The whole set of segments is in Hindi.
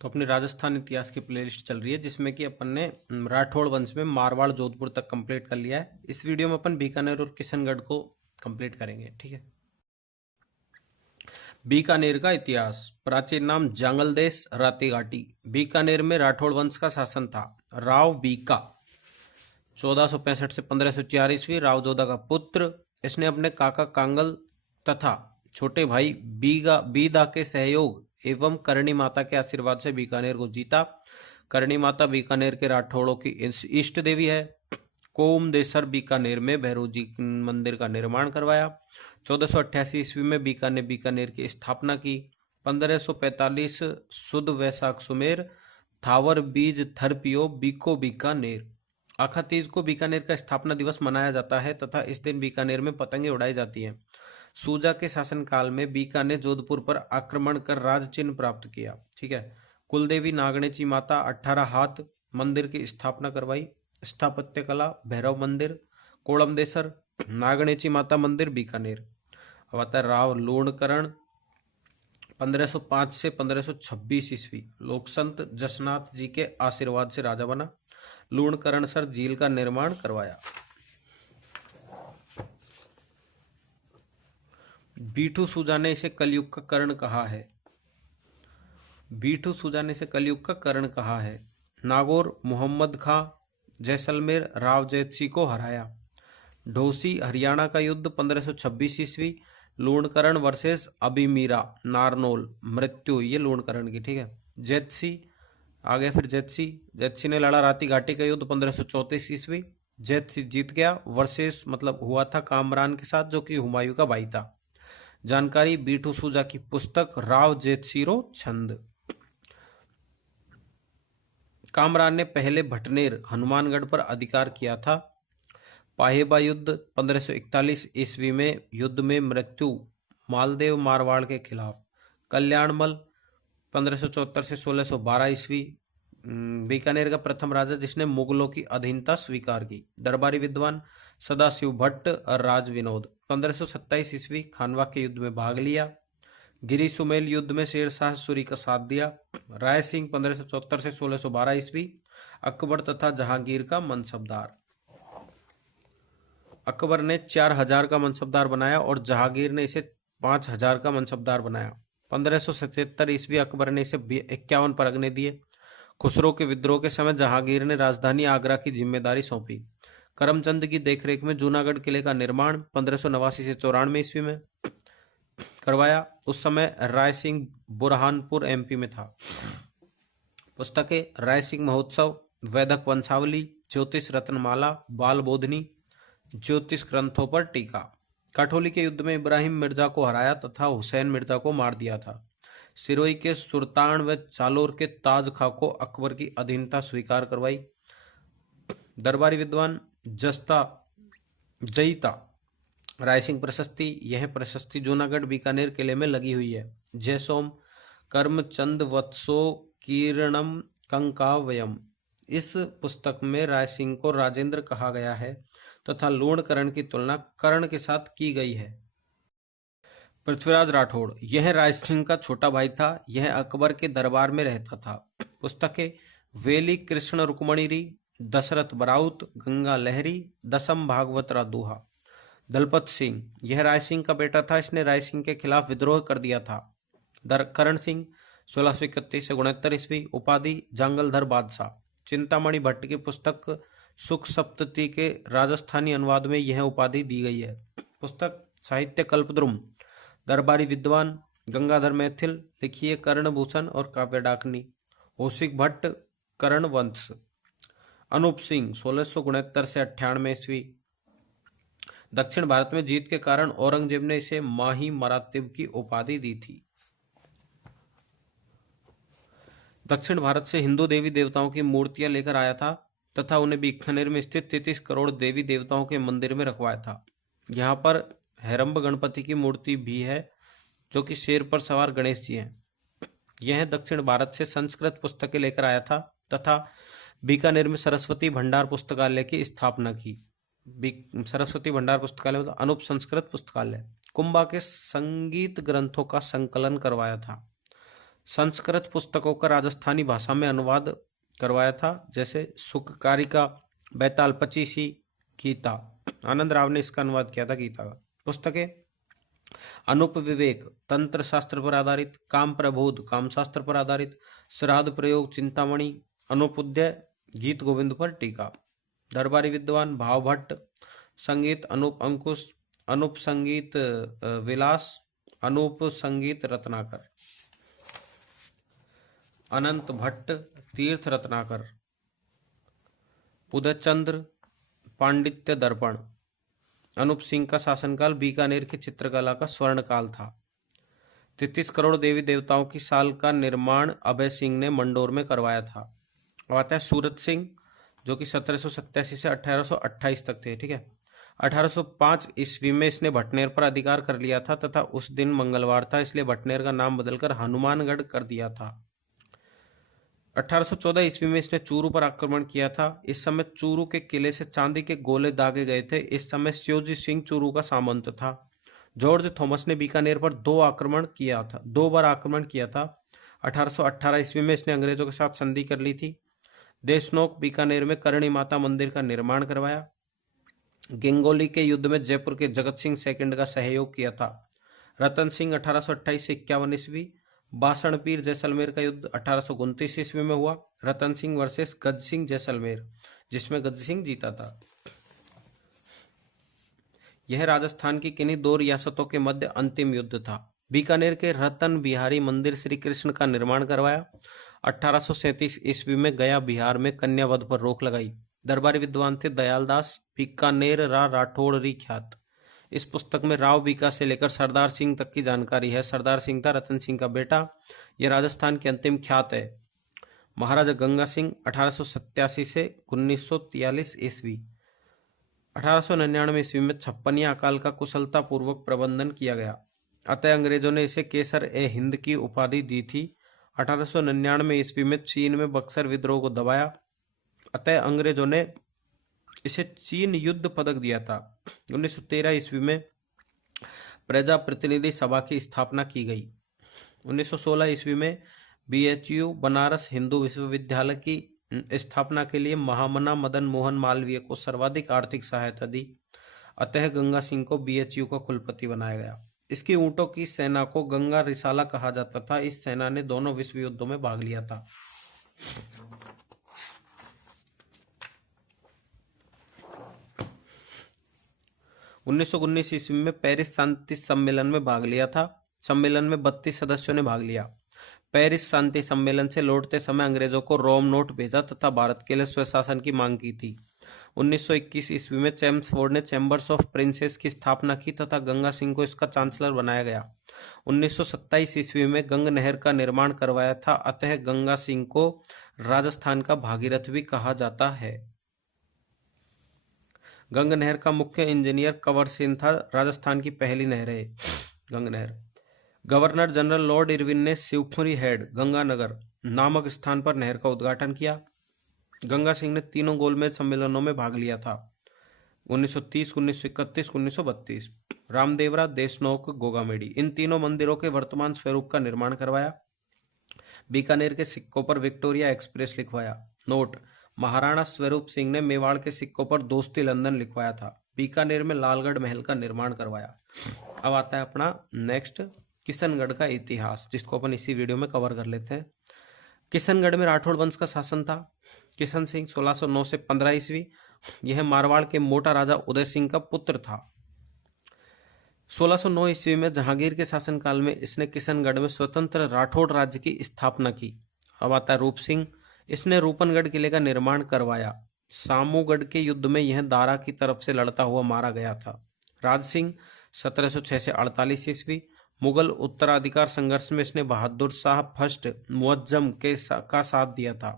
तो अपनी राजस्थान इतिहास की प्लेलिस्ट चल रही है जिसमें कि अपन ने राठौड़ वंश में मारवाड़ जोधपुर तक कंप्लीट कर लिया है। इस वीडियो में अपन बीकानेर और किशनगढ़ को कंप्लीट करेंगे। ठीक है। बीकानेर का इतिहास। प्राचीन नाम जांगल देश रातीघाटी। बीकानेर में राठौड़ वंश का शासन था। राव बीका 1465 से 1504 ईस्वी राव जोधा का पुत्र। इसने अपने काका कांगल तथा छोटे भाई बीदा के सहयोग एवं करणी माता के आशीर्वाद से बीकानेर को जीता। करणी माता बीकानेर के राठौड़ों की इष्ट देवी है। कोमदेसर बीकानेर में भैरव जी मंदिर का निर्माण करवाया। 1488 ईस्वी में बीकानेर की स्थापना की। 1545 सुद वैशाख सुमेर थावर बीज थरपियो बीको बीकानेर। आखा तीज को बीकानेर का स्थापना दिवस मनाया जाता है तथा इस दिन बीकानेर में पतंगे उड़ाई जाती हैं। सूजा के शासनकाल में बीका ने जोधपुर पर आक्रमण कर राज चिन्ह प्राप्त किया। ठीक है। कुलदेवी नागणेची माता 18 हाथ मंदिर की स्थापना करवाई। स्थापत्य कला भैरव मंदिर कोड़मदेसर नागणेची माता मंदिर बीकानेर। अब आता है राव लूणकरण 1505 से 1526 ईस्वी लोकसंत जसनाथ जी के आशीर्वाद से राजा बना। लूणकरण सर झील का निर्माण करवाया। बीठू सूजा ने इसे कलयुग का कर्ण कहा है। बीठू सूजा ने इसे कलयुग का कर्ण कहा है। नागौर मोहम्मद खां जैसलमेर राव जैतसी को हराया। ढोसी हरियाणा का युद्ध 1526 ईस्वी लूणकरण वर्सेस अबीमीरा नारनौल मृत्यु ये लूणकरण की। ठीक है। जैतसी आ गया। फिर जैतसी ने लड़ा राती घाटी का युद्ध 1534 ईस्वी। जैतसी जीत गया। वर्सेस मतलब हुआ था कामरान के साथ जो कि हुमायूं का भाई था। जानकारी बीठू सूजा की पुस्तक राव जैतसीरो छंद। कामरान ने पहले भटनेर हनुमानगढ़ पर अधिकार किया था। पाहेबा युद्ध 1541 ईस्वी में युद्ध में मृत्यु मालदेव मारवाड़ के खिलाफ। कल्याणमल 1574 से 1612 ईस्वी बीकानेर का प्रथम राजा जिसने मुगलों की अधीनता स्वीकार की। दरबारी विद्वान सदाशिव भट्ट और राज विनोद 1527 ईस्वी खानवा के युद्ध में भाग लिया। गिरी सुमेल युद्ध में शेरशाह सूरी का साथ दिया। राय सिंह 1574 से 1612 ईस्वी अकबर तथा जहांगीर का मनसबदार। अकबर ने 4000 का मनसबदार बनाया और जहांगीर ने इसे 5000 का मनसबदार बनाया। 1577 ईस्वी अकबर ने इसे 51 परगने दिए। खुसरो के विद्रोह के समय जहांगीर ने राजधानी आगरा की जिम्मेदारी सौंपी। करमचंद की देखरेख में जूनागढ़ किले का निर्माण 1589 से 94 ईस्वी में करवाया। उस समय राय सिंह बुरहानपुर एमपी में था। पुस्तकें राय सिंह महोत्सव वैदक वंशावली ज्योतिष रत्नमाला बाल बोधनी ज्योतिष ग्रंथों पर टीका। काठोली के युद्ध में इब्राहिम मिर्जा को हराया तथा हुसैन मिर्जा को मार दिया था। सिरोही के सुल्तान व जालोर के ताज खां को अकबर की अधीनता स्वीकार करवाई। दरबारी विद्वान जयिता रायसिंह प्रशस्ति। यह प्रशस्ति जूनागढ़ बीकानेर किले में लगी हुई है। जयसोम कर्मचंद वत्सो कीर्णम कंकावयम। इस पुस्तक में रायसिंह को राजेंद्र कहा गया है तथा लूणकरण की तुलना कर्ण के साथ की गई है। पृथ्वीराज राठौड़ यह राय सिंह का छोटा भाई था। यह अकबर के दरबार में रहता था। पुस्तकें वेली कृष्ण रुक्मणी दशरथ बराउत गंगा लहरी दसम भागवत दोहा। दलपत सिंह यह राय सिंह का बेटा था। इसने राय सिंह के खिलाफ विद्रोह कर दिया था। करण सिंह 1631 से 69 ईस्वी उपाधि जंगलधर बादशाह। चिंतामणि भट्ट की पुस्तक सुख सप्तती के राजस्थानी अनुवाद में यह उपाधि दी गई है। पुस्तक साहित्य कल्पद्रुम। दरबारी विद्वान गंगाधर मैथिल लिखिए कर्णभूषण और काव्य डाकनी। कौशिक भट्ट कर्ण वंश। अनूप सिंह 1669 से 98 ईस्वी। दक्षिण भारत में जीत के कारण औरंगजेब ने इसे माही मरातिब की उपाधि दी थी। दक्षिण भारत से हिंदू देवी देवताओं की मूर्तियां लेकर आया था तथा उन्हें बीकानेर में स्थित 33 करोड़ देवी देवताओं के मंदिर में रखवाया था। यहाँ पर हेरंब गणपति की मूर्ति भी है जो कि शेर पर सवार गणेश जी हैं। यह दक्षिण भारत से संस्कृत पुस्तकें लेकर आया था तथा बीकानेर में सरस्वती भंडार पुस्तकालय की स्थापना की। सरस्वती भंडार पुस्तकालय मतलब अनूप संस्कृत पुस्तकालय। कुंभा के संगीत ग्रंथों का संकलन करवाया था। संस्कृत पुस्तकों का राजस्थानी भाषा में अनुवाद करवाया था, जैसे सुखकारिका, बैताल पचीसी, गीता। आनंद राव ने इसका अनुवाद किया था, गीता का। पुस्तकें: अनुप विवेक तंत्र शास्त्र पर आधारित, काम प्रबोध काम शास्त्र पर आधारित, श्राद्ध प्रयोग चिंतामणि, अनुपुद्य गीत गोविंद पर टीका। दरबारी विद्वान भाव भट्ट, संगीत अनूप अंकुश, अनूप संगीत विलास, अनूप संगीत रत्नाकर। अनंत भट्ट तीर्थ रत्नाकर। उदयचंद्र पांडित्य दर्पण। अनूप सिंह का शासनकाल बीकानेर की चित्रकला का स्वर्ण काल था। 33 करोड़ देवी देवताओं की साल का निर्माण अभय सिंह ने मंडोर में करवाया था। अब आता है सूरत सिंह, जो कि 1787 से 1828 तक थे, ठीक है। 1805 ईस्वी में इसने भटनेर पर अधिकार कर लिया था तथा उस दिन मंगलवार था, इसलिए भटनेर का नाम बदलकर हनुमानगढ़ कर दिया था। 1814 ईस्वी में इसने चूरू पर आक्रमण किया था। इस समय चूरू के किले से चांदी के गोले दागे गए थे। इस समय स्योजी सिंह चूरू का सामंत था। जॉर्ज थॉमस ने बीकानेर पर दो बार आक्रमण किया था। 1818 ईस्वी में इसने अंग्रेजों के साथ संधि कर ली थी। देशनोक बीकानेर में करणी माता मंदिर का निर्माण करवाया। गेंगोली के युद्ध में जयपुर के जगत सिंह सेकंड का सहयोग किया था। रतन सिंह 1828 से 51 ईस्वी। बासणपीर जैसलमेर का युद्ध 1829 ईस्वी में हुआ। रतन सिंह वर्सेस गज सिंह जैसलमेर, जिसमें गज सिंह जीता था। यह राजस्थान की किन्हीं दो रियासतों के मध्य अंतिम युद्ध था। बीकानेर के रतन बिहारी मंदिर श्री कृष्ण का निर्माण करवाया। 1837 ईस्वी में गया बिहार में कन्या वध पर रोक लगाई। दरबारी विद्वान थे दयालदास, बीकानेर राठौड़ी ख्यात। इस पुस्तक में राव बीका से लेकर सरदार सिंह तक की जानकारी है। सरदार सिंह था रतन सिंह का बेटा। यह राजस्थान के अंतिम ख्यात है। महाराजा गंगा सिंह 1887 से 1943 ईस्वी। 1899 ईस्वी में छप्पनिया अकाल का कुशलता पूर्वक प्रबंधन किया गया, अतः अंग्रेजों ने इसे केसर ए हिंद की उपाधि दी थी। 1899 ईस्वी में चीन में बक्सर विद्रोह को दबाया, अतः अंग्रेजों ने इसे चीन युद्ध पदक दिया था। 1913 ईस्वी में प्रजा प्रतिनिधि सभा की स्थापना की गई। 1916 ईस्वी में BHU बनारस हिंदू विश्वविद्यालय की स्थापना के लिए महामना मदन मोहन मालवीय को सर्वाधिक आर्थिक सहायता दी, अतः गंगा सिंह को BHU का कुलपति बनाया गया। इसकी ऊंटों की सेना को गंगा रिसाला कहा जाता था। इस सेना ने दोनों विश्व युद्धों में भाग लिया था। 1919 ईस्वी में पेरिस शांति सम्मेलन में भाग लिया था। सम्मेलन में 32 सदस्यों ने भाग लिया। पेरिस शांति सम्मेलन से लौटते समय अंग्रेजों को रोम नोट भेजा तथा भारत के लिए स्वशासन की मांग की थी। 1921 ईस्वी में चेम्सफोर्ड ने चैम्बर्स ऑफ प्रिंसेस की स्थापना की तथा गंगा सिंह को इसका चांसलर बनाया गया। 1927 ईस्वी में गंग नहर का निर्माण करवाया था, अतः गंगा सिंह को राजस्थान का भागीरथ भी कहा जाता है। गंग नहर का मुख्य इंजीनियर कंवर सिंह था। राजस्थान की पहली नहर है गंग नहर। गवर्नर जनरल लॉर्ड इरविन ने शिवपुरी हेड गंगानगर नामक स्थान पर नहर का उद्घाटन किया। गंगा सिंह ने तीनों गोलमेज सम्मेलनों में भाग लिया था, 1930, 1931, 1932। रामदेवरा, देशनोक, गोगामेडी, इन तीनों मंदिरों के वर्तमान स्वरूप का निर्माण करवाया। बीकानेर के सिक्कों पर विक्टोरिया एक्सप्रेस लिखवाया। नोट: महाराणा स्वरूप सिंह ने मेवाड़ के सिक्कों पर दोस्ती लंदन लिखवाया था। बीकानेर में लालगढ़ महल का निर्माण करवाया। अब आता है अपना नेक्स्ट, किशनगढ़ का इतिहास, जिसको अपन इसी वीडियो में कवर कर लेते हैं। किशनगढ़ में राठौड़ वंश का शासन था। किशन सिंह 1609 से 15 ईस्वी। यह मारवाड़ के मोटा राजा उदय सिंह का पुत्र था। 1609 ईस्वी में जहांगीर के शासनकाल में इसने किशनगढ़ में स्वतंत्र राठौड़ राज्य की स्थापना की। अब आता है रूप सिंह। इसने रूपनगढ़ किले का निर्माण करवाया। सामूगढ़ के युद्ध में यह दारा की तरफ से लड़ता हुआ मारा गया था। राज सिंह 1706 से 48 ईस्वी। मुगल उत्तराधिकार संघर्ष में इसने बहादुर शाह फर्स्ट मुअज्जम का साथ दिया था।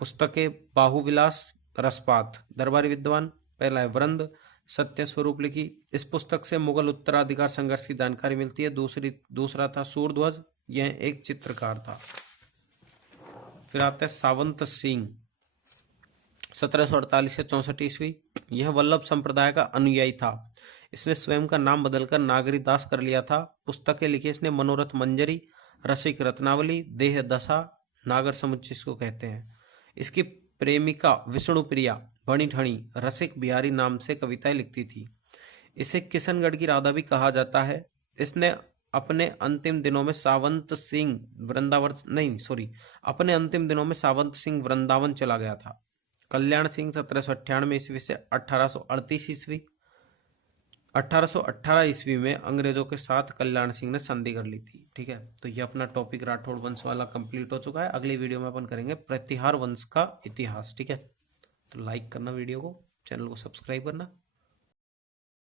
पुस्तकें: बाहुविलास, रसपात। दरबारी विद्वान: पहला है वृंद, सत्य स्वरूप लिखी। इस पुस्तक से मुगल उत्तराधिकार संघर्ष की जानकारी मिलती है। दूसरा था सूरध्वज, यह एक चित्रकार था। फिर आता है सावंत सिंह 1748 से 64 ईस्वी। यह वल्लभ संप्रदाय का अनुयायी था। इसने स्वयं का नाम बदलकर नागरी दास कर लिया था। पुस्तकें लिखी इसने मनोरथ मंजरी, रसिक रत्नावली, देह दशा, नागर समुच्चय इसको कहते हैं। इसकी प्रेमिका विष्णुप्रिया बणी ठणी रसिक बिहारी नाम से कविताएं लिखती थी। इसे किशनगढ़ की राधा भी कहा जाता है। इसने अपने अंतिम दिनों में अपने अंतिम दिनों में सावंत सिंह वृंदावन चला गया था। कल्याण सिंह 1798 ईस्वी से 1838 ईस्वी 1818 ईस्वी में अंग्रेजों के साथ कल्याण सिंह ने संधि कर ली थी। ठीक है, तो ये अपना टॉपिक राठौड़ वंश वाला कंप्लीट हो चुका है। अगली वीडियो में अपन करेंगे प्रतिहार वंश का इतिहास। ठीक है, तो लाइक करना वीडियो को, चैनल को सब्सक्राइब करना।